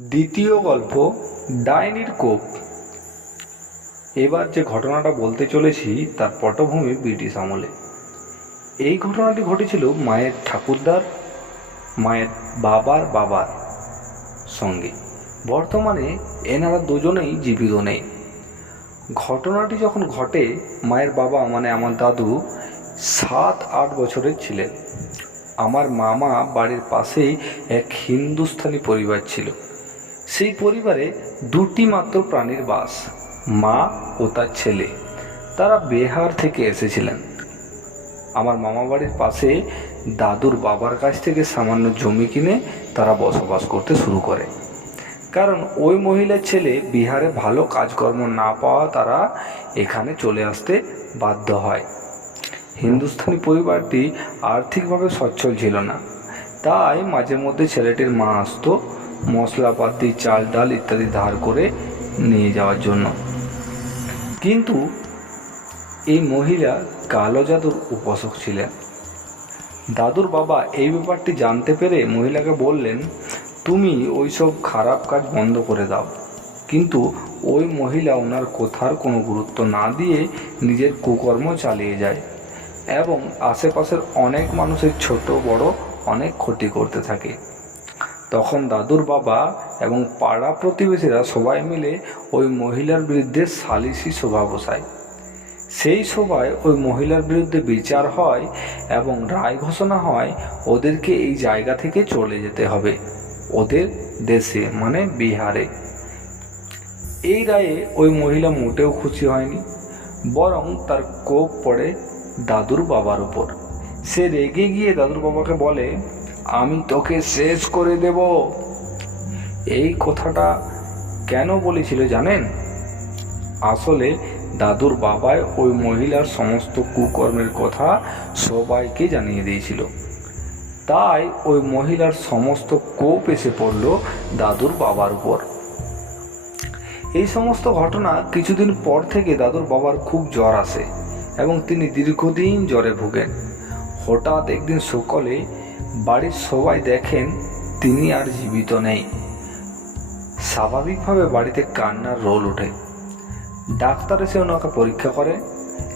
দ্বিতীয় গল্প, ডাইনির কোপ। এবার যে ঘটনাটা বলতে চলেছি তার পটভূমি ব্রিটিশ আমলে। এই ঘটনাটি ঘটেছিল মায়ের ঠাকুরদার, মায়ের বাবার সঙ্গে। বর্তমানে এনারা দুজনেই জীবিত নেই। ঘটনাটি যখন ঘটে, মায়ের বাবা মানে আমার দাদু 7-8 বছরের ছিলেন। আমার মামা বাড়ির পাশেই এক হিন্দুস্তানি পরিবার ছিল। সেই পরিবারে দুটি মাত্র প্রাণীর বাস, মা ও তার ছেলে। তারা বিহার থেকে এসেছিলেন। আমার মামা বাড়ির পাশে দাদুর বাবার কাছ থেকে সামান্য জমি কিনে তারা বসবাস করতে শুরু করে। কারণ ওই মহিলার ছেলে বিহারে ভালো কাজকর্ম না পাওয়া তারা এখানে চলে আসতে বাধ্য হয়। হিন্দুস্তানি পরিবারটি আর্থিকভাবে সচ্ছল ছিল না, তাই মাঝে মধ্যে ছেলেটির মা আসতো মশলাপাতি, চাল ডাল ইত্যাদি ধার করে নিয়ে যাওয়ার জন্য। কিন্তু এই মহিলা কালো জাদুর উপাসক ছিলেন। দাদুর বাবা এই ব্যাপারটি জানতে পেরে মহিলাকে বললেন, তুমি ওইসব খারাপ কাজ বন্ধ করে দাও। কিন্তু ওই মহিলা ওনার কথার কোনো গুরুত্ব না দিয়ে নিজের কুকর্ম চালিয়ে যায় এবং আশেপাশের অনেক মানুষের ছোট বড় অনেক ক্ষতি করতে থাকে। তখন দাদুর বাবা এবং পাড়া প্রতিবেশীরা সবাই মিলে ওই মহিলার বিরুদ্ধে সালিশি সভা বসায়। সেই সভায় ওই মহিলার বিরুদ্ধে বিচার হয় এবং রায় ঘোষণা হয় ওদেরকে এই জায়গা থেকে চলে যেতে হবে, ওদের দেশে মানে বিহারে। এই রায়ে ওই মহিলা মোটেও খুশি হয়নি, বরং তার কোপ পড়ে দাদুর বাবার উপর। সে রেগে গিয়ে দাদুর বাবাকে বলে, আমি তোকে শেষ করে দেব। এই কথাটা কেন বলেছিল জানেন? আসলে দাদুর বাবাই ওই মহিলার সমস্ত কুকর্মের কথা সবাইকে জানিয়ে দিয়েছিল। তাই ওই মহিলার সমস্ত কোপ এসে পড়ল দাদুর বাবার উপর। এই সমস্ত ঘটনা কিছুদিন পর থেকে দাদুর বাবার খুব জ্বর আসে এবং তিনি দীর্ঘদিন জ্বরে ভোগেন। হঠাৎ একদিন সকালে বাড়ির সবাই দেখেন তিনি আর জীবিত নেই। স্বাভাবিকভাবে বাড়িতে কান্নার রোল ওঠে। ডাক্তার এসে ওনাকে পরীক্ষা করে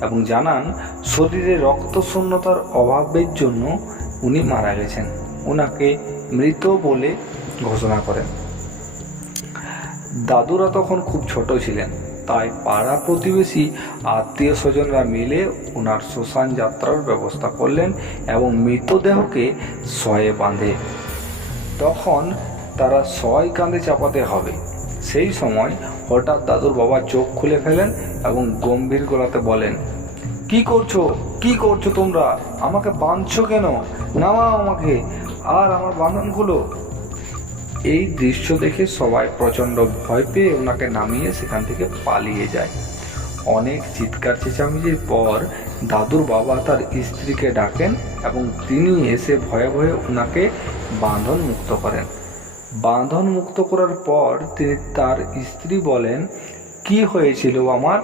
এবং জানান শরীরে রক্তশূন্যতার অভাবের জন্য উনি মারা গেছেন। ওনাকে মৃত বলে ঘোষণা করেন। দাদুরা তখন খুব ছোট ছিলেন, তাই পাড়া প্রতিবেশী আত্মীয় স্বজনরা মিলে ওনার শ্মশান যাত্রার ব্যবস্থা করলেন এবং মৃতদেহকে শয়ে বাঁধে। তখন তারা শয় কাঁধে চাপাতে হবে। সেই সময় হঠাৎ দাদুর বাবা চোখ খুলে ফেলেন এবং গম্ভীর গলাতে বলেন, কি করছো তোমরা? আমাকে বাঁধছো কেন? নামাও আমাকে, আর আমার বাঁধনগুলো। এই দৃশ্য দেখে সবাই প্রচণ্ড ভয় পেয়ে ওনাকে নামিয়ে সেখান থেকে পালিয়ে যায়। অনেক চিৎকার চেঁচামেচির পর দাদুর বাবা তার স্ত্রীকে ডাকেন এবং তিনি এসে ভয়ে ভয়ে ওনাকে বাঁধন মুক্ত করেন। বাঁধন মুক্ত করার পর তিনি তার স্ত্রী বলেন, কি হয়েছিল আমার?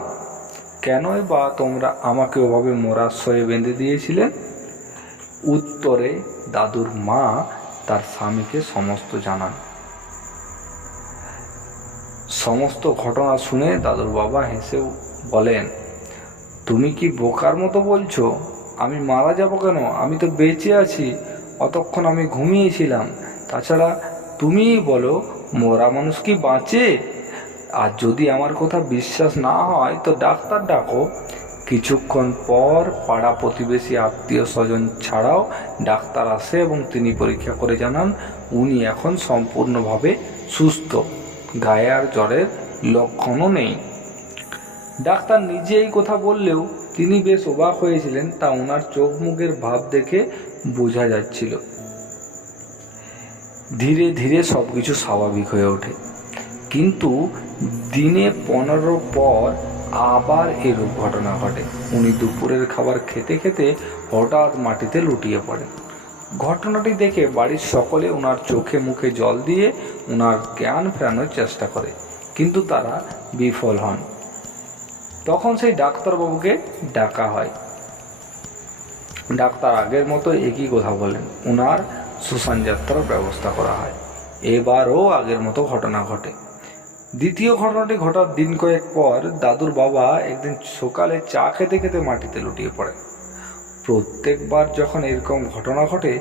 কেনই বা তোমরা আমাকে ওভাবে মোরাশয়ে বেঁধে দিয়েছিলে? উত্তরে দাদুর মা তার স্বামীকে সমস্ত জানান। সমস্ত ঘটনা শুনে দাদুর বাবা হেসে বলেন, তুমি কি বোকার মতো বলছো? আমি মারা যাব কেন? আমি তো বেঁচে আছি, অতক্ষণ আমি ঘুমিয়েছিলাম। তাছাড়া তুমিই বলো, মরা মানুষ কি বাঁচে? আর যদি আমার কথা বিশ্বাস না হয় তো ডাক্তার ডাকো। কিছুক্ষণ পর পাড়া প্রতিবেশী আত্মীয় স্বজন ছাড়াও ডাক্তার আসে এবং তিনি পরীক্ষা করে জানান উনি এখন সম্পূর্ণভাবে সুস্থ, গায়ে আর জ্বরের লক্ষণও নেই। ডাক্তার নিজে এই কথা বললেও তিনি বেশ অবাক হয়েছিলেন, তা ওনার চোখ মুখের ভাব দেখে বোঝা যাচ্ছিল। ধীরে ধীরে সব কিছু স্বাভাবিক হয়ে ওঠে। কিন্তু দিনে 15 পর আবার এরূপ ঘটনা ঘটে। উনি দুপুরের খাবার খেতে খেতে হঠাৎ মাটিতে লুটিয়ে পড়েন। ঘটনাটি দেখে বাড়ির সকলে ওনার চোখে মুখে জল দিয়ে ওনার জ্ঞান ফেরানোর চেষ্টা করে, কিন্তু তারা বিফল হন। তখন সেই ডাক্তারবাবুকে ডাকা হয়। ডাক্তার আগের মতো একই কথা বলেন, ওনার শ্মশান যাত্রার ব্যবস্থা করা হয়। এবারও আগের মতো ঘটনা ঘটে। দ্বিতীয় ঘটনাটি ঘটার দিন কয়েক পর দাদুর বাবা একদিন সকালে চা খেতে খেতে মাটিতে লুটিয়ে পড়ে। প্রত্যেকবার যখন এরকম ঘটনা ঘটে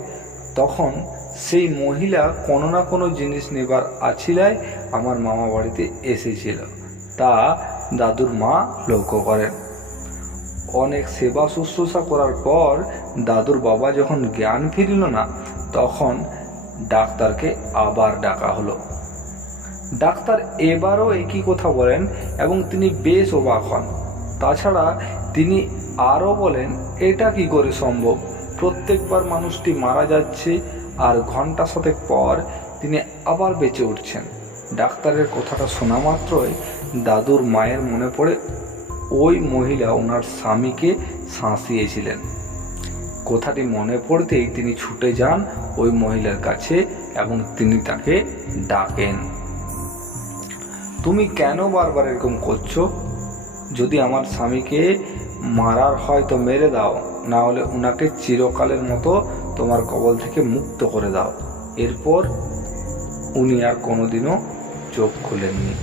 তখন সেই মহিলা কোনো না কোনো জিনিস নেবার আছিলায় আমার মামা বাড়িতে এসেছিল, তা দাদুর মা লক্ষ্য করেন। অনেক সেবা শুশ্রূষা করার পর দাদুর বাবা যখন জ্ঞান ফিরিল না, তখন ডাক্তারকে আবার ডাকা হলো। ডাক্তার এবারও একই কথা বলেন এবং তিনি বেশ অবাক হন। তাছাড়া তিনি আরও বলেন, এটা কি করে সম্ভব? প্রত্যেকবার মানুষটি মারা যাচ্ছে আর ঘন্টা শতেক পর তিনি আবার বেঁচে উঠছেন। ডাক্তারের কথাটা শোনা মাত্রই দাদুর মায়ের মনে পড়ে ওই মহিলা ওনার স্বামীকে শাঁসিয়েছিলেন। কথাটি মনে পড়তেই তিনি ছুটে যান ওই মহিলার কাছে এবং তিনি তাকে ডাকেন, তুমি কেন বারবার এরকম করছো? যদি আমার স্বামীকে মারার হয় তো মেরে দাও, না হলে ওনাকে চিরকালের মতো তোমার কবল থেকে মুক্ত করে দাও। এরপর উনি আর কোনোদিনও চোখ খুলেননি।